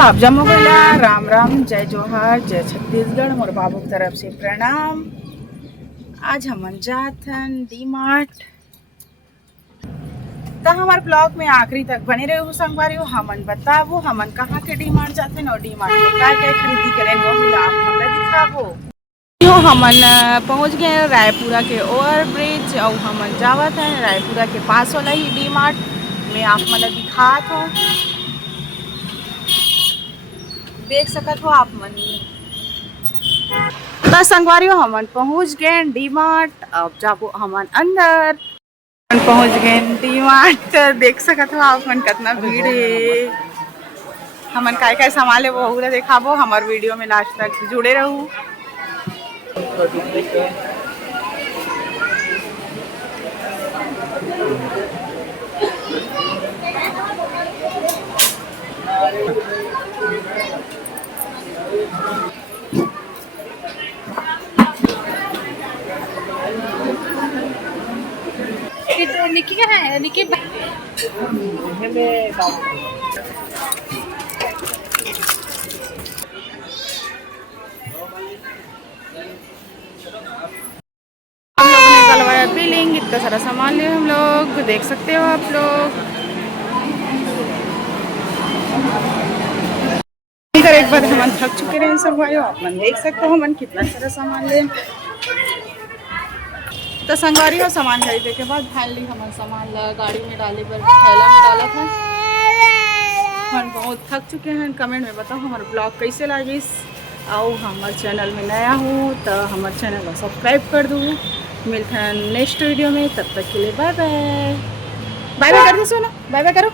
आप जम्मू गला राम राम जय जोहार जय छत्तीसगढ़ मोर बाबू की तरफ से प्रणाम। आज हमन जाथन डी मार्ट। तो हमारे ब्लॉग में आखिरी तक बने रहे हो संगवारी हो। हमन बताबो हमन कहाँ के डी मार्ट जाथन और डी मार्ट में क्या क्या खरीदी करें वो आप मन दिखाबो। यो हमन पहुँच गए रायपुरा के ओवर ब्रिज और हमन जावत हैं रायपुरा के पास वाला ही डी मार्ट में आप मन दिखात हो, देख सकत हो आप मन। तो संगवारियों हमन पहुँच गए डी मार्ट। अब जाबो हमन अंदर। हमन पहुँच गए डी मार्ट। देख सकत हो आप मन कितना भीड़ है। हमन काय काय सामान ले वो पूरा दिखाबो। हमार वीडियो में लास्ट तक जुड़े रहू। निकी का है निकी बिलिंग इतना सारा सामान लिए हम लोग देख सकते हो आप लोग। एक बार हम थक चुके रहे सब भाई आप मन देख सकते हो हमन कितना सारा सामान ले। तो संगवारी हो सामान खरीदे के बाद फाइनली हमन सामान ला गाड़ी में डाले पर थैला में डाला था। हम बहुत थक चुके हैं। कमेंट में बताओ हमारा ब्लॉग कैसे लागिस। आओ हमारे चैनल में नया हूँ तो हमारे चैनल को सब्सक्राइब कर दो। मिलते हैं नेक्स्ट वीडियो में, तब तक के लिए बाय बाय। बाय बाय कर दो सोना, बाय बाय करो।